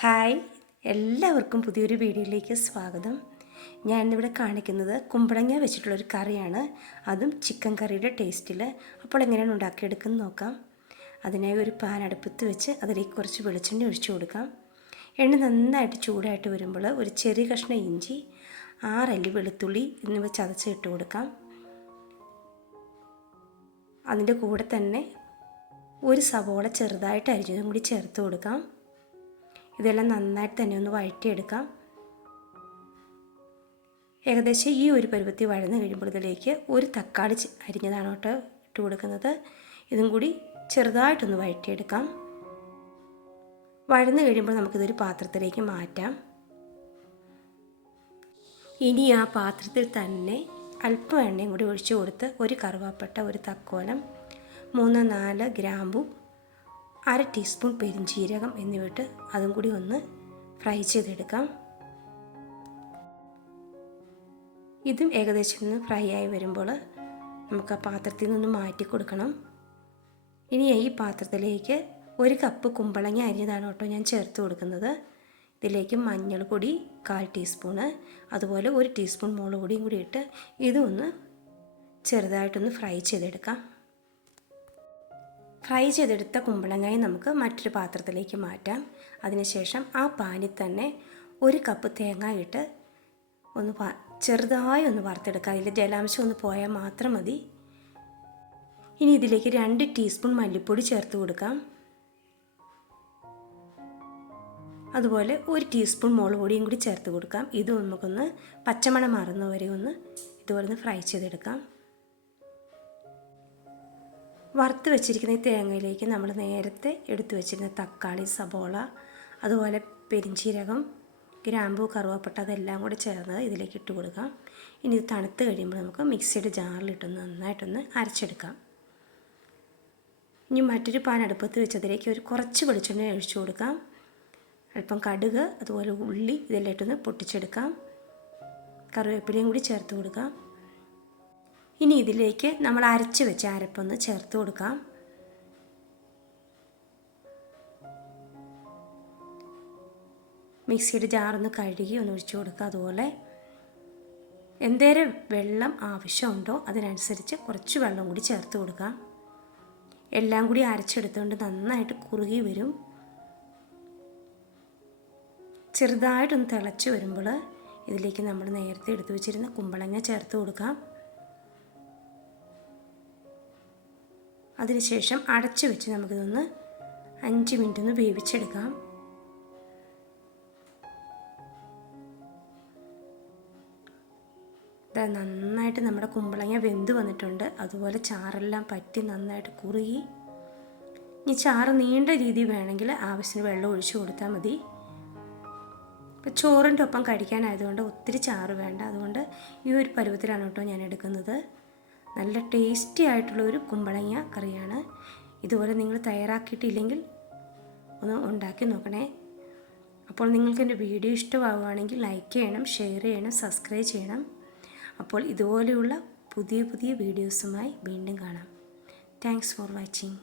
Hi. എല്ലാവർക്കും പുതിയൊരു വീഡിയോയിലേക്ക് സ്വാഗതം. ഞാൻ ഇന്നിവിടെ കാണിക്കുന്നത് കുമ്പളങ്ങ വെച്ചിട്ടുള്ളൊരു കറിയാണ്. അതും ചിക്കൻ കറിയുടെ ടേസ്റ്റിൽ അപ്പോൾ എങ്ങനെയാണ് ഉണ്ടാക്കിയെടുക്കുന്നത് നോക്കാം. അതിനായി ഒരു പാൻ അടുപ്പത്ത് വെച്ച് അതിലേക്ക് കുറച്ച് വെളിച്ചെണ്ണ ഒഴിച്ചു കൊടുക്കാം. എണ്ണ നന്നായിട്ട് ചൂടായിട്ട് വരുമ്പോൾ ഒരു ചെറിയ കഷ്ണം ഇഞ്ചി ആറല്ലി വെളുത്തുള്ളി എന്നിവ ചതച്ച് ഇട്ട് കൊടുക്കാം. അതിന്റെ കൂടെ തന്നെ ഒരു സവോള ചെറുതായിട്ട് അരിഞ്ഞതും കൂടി ചേർത്ത് കൊടുക്കാം. ഇതെല്ലാം നന്നായിട്ട് തന്നെ ഒന്ന് വഴറ്റിയെടുക്കാം. ഏകദേശം ഈ ഒരു പരുവത്തി വഴന്ന് കഴിയുമ്പോൾ ഇതിലേക്ക് ഒരു തക്കാളി അരിഞ്ഞതാണ് കേട്ടോ ഇട്ട് കൊടുക്കുന്നത്. ഇതും കൂടി ചെറുതായിട്ടൊന്ന് വഴറ്റിയെടുക്കാം. വഴന്ന് കഴിയുമ്പോൾ നമുക്കിതൊരു പാത്രത്തിലേക്ക് മാറ്റാം. ഇനി ആ പാത്രത്തിൽ തന്നെ അല്പം എണ്ണയും കൂടി ഒഴിച്ചു കൊടുത്ത് ഒരു കറുവാപ്പട്ട ഒരു തക്കോലം മൂന്ന് നാല് ഗ്രാമ്പു അര ടീസ്പൂൺ പെരിഞ്ചീരകം എന്നിവിട്ട് അതും കൂടി ഒന്ന് ഫ്രൈ ചെയ്തെടുക്കാം. ഇതും ഏകദേശം ഒന്ന് ഫ്രൈ ആയി വരുമ്പോൾ നമുക്ക് ആ പാത്രത്തിൽ നിന്നൊന്ന് മാറ്റി കൊടുക്കണം. ഇനി ഈ പാത്രത്തിലേക്ക് ഒരു കപ്പ് കുമ്പളങ്ങ അരിഞ്ഞതാണ് കേട്ടോ ഞാൻ ചേർത്ത് കൊടുക്കുന്നത്. ഇതിലേക്ക് മഞ്ഞൾപ്പൊടി കാൽ ടീസ്പൂണ് അതുപോലെ ഒരു ടീസ്പൂൺ മുളക് പൊടിയും കൂടി ഇട്ട് ഇതൊന്ന് ചെറുതായിട്ടൊന്ന് ഫ്രൈ ചെയ്തെടുക്കാം. ഫ്രൈ ചെയ്തെടുത്ത കുമ്പളങ്ങായി നമുക്ക് മറ്റൊരു പാത്രത്തിലേക്ക് മാറ്റാം. അതിനുശേഷം ആ പാനിൽ തന്നെ ഒരു കപ്പ് തേങ്ങ ഇട്ട് ഒന്ന് ചെറുതായി ഒന്ന് വറുത്തെടുക്കുക. അതിൽ ജലാംശം ഒന്ന് പോയാൽ മാത്രം മതി. ഇനി ഇതിലേക്ക് രണ്ട് ടീസ്പൂൺ മല്ലിപ്പൊടി ചേർത്ത് കൊടുക്കാം. അതുപോലെ ഒരു ടീസ്പൂൺ മുളക് പൊടിയും കൂടി ചേർത്ത് കൊടുക്കാം. ഇത് നമുക്കൊന്ന് പച്ചമണം മാറുന്നവരെ ഒന്ന് ഇതുപോലെ ഒന്ന് ഫ്രൈ ചെയ്തെടുക്കാം. വറുത്ത് വെച്ചിരിക്കുന്ന ഈ തേങ്ങയിലേക്ക് നമ്മൾ നേരത്തെ എടുത്തു വെച്ചിരുന്ന തക്കാളി സബോള അതുപോലെ പെരിഞ്ചീരകം ഗ്രാമ്പു കറുവാപ്പട്ട അതെല്ലാം കൂടി ചേർന്ന് ഇതിലേക്ക് ഇട്ട് കൊടുക്കാം ഇനി ഇത് തണുത്ത് കഴിയുമ്പോൾ നമുക്ക് മിക്സിയുടെ ജാറിലിട്ടൊന്ന് നന്നായിട്ടൊന്ന് അരച്ചെടുക്കാം. ഇനി മറ്റൊരു പാൻ അടുപ്പത്ത് വെച്ചതിലേക്ക് ഒരു കുറച്ച് വെളിച്ചെണ്ണ ഒഴിച്ചു കൊടുക്കാം. അല്പം കടുക് അതുപോലെ ഉള്ളി ഇതെല്ലാം ഇട്ടൊന്ന് പൊട്ടിച്ചെടുക്കാം. കറിവേപ്പിലയും കൂടി ചേർത്ത് കൊടുക്കാം. ഇനി ഇതിലേക്ക് നമ്മൾ അരച്ച് വെച്ച അരപ്പൊന്ന് ചേർത്ത് കൊടുക്കാം. മിക്സിയുടെ ജാറൊന്ന് കഴുകി ഒന്ന് ഒഴിച്ചു കൊടുക്കുക അതുപോലെ. എന്തേരം വെള്ളം ആവശ്യമുണ്ടോ അതിനനുസരിച്ച് കുറച്ച് വെള്ളം കൂടി ചേർത്ത് കൊടുക്കാം. എല്ലാം കൂടി അരച്ചെടുത്തുകൊണ്ട് നന്നായിട്ട് കുറുകി വരും. ചെറുതായിട്ടൊന്ന് തിളച്ച് വരുമ്പോൾ ഇതിലേക്ക് നമ്മൾ നേരത്തെ എടുത്തു വെച്ചിരുന്ന കുമ്പളങ്ങ ചേർത്ത് കൊടുക്കാം. അതിനുശേഷം അടച്ചു വെച്ച് നമുക്കിതൊന്ന് അഞ്ച് മിനിറ്റ് ഒന്ന് വേവിച്ചെടുക്കാം. ഇത് നന്നായിട്ട് നമ്മുടെ കുമ്പളങ്ങ വെന്ത് വന്നിട്ടുണ്ട്. അതുപോലെ ചാറെല്ലാം പറ്റി നന്നായിട്ട് കുറുകി. ഇനി ചാറ് നീണ്ട രീതി വേണമെങ്കിൽ ആവശ്യത്തിന് വെള്ളം ഒഴിച്ചു കൊടുത്താൽ മതി. ഇപ്പം ചോറിന്റെ ഒപ്പം കഴിക്കാനായതുകൊണ്ട് ഒത്തിരി ചാറ് വേണ്ട. അതുകൊണ്ട് ഈ ഒരു പരുവത്തിലാണ് കേട്ടോ ഞാൻ എടുക്കുന്നത്. നല്ല ടേസ്റ്റി ആയിട്ടുള്ള ഒരു കുമ്പളങ്ങ കറിയാണ്. ഇതുപോലെ നിങ്ങൾ തയ്യാറാക്കിയിട്ടില്ലെങ്കിൽ ഒന്ന് ഉണ്ടാക്കി നോക്കണേ. അപ്പോൾ നിങ്ങൾക്ക് എന്റെ വീഡിയോ ഇഷ്ടമാവുകയാണെങ്കിൽ ലൈക്ക് ചെയ്യണം ഷെയർ ചെയ്യണം സബ്സ്ക്രൈബ് ചെയ്യണം. അപ്പോൾ ഇതുപോലെയുള്ള പുതിയ പുതിയ വീഡിയോസുമായി വീണ്ടും കാണാം. Thanks for watching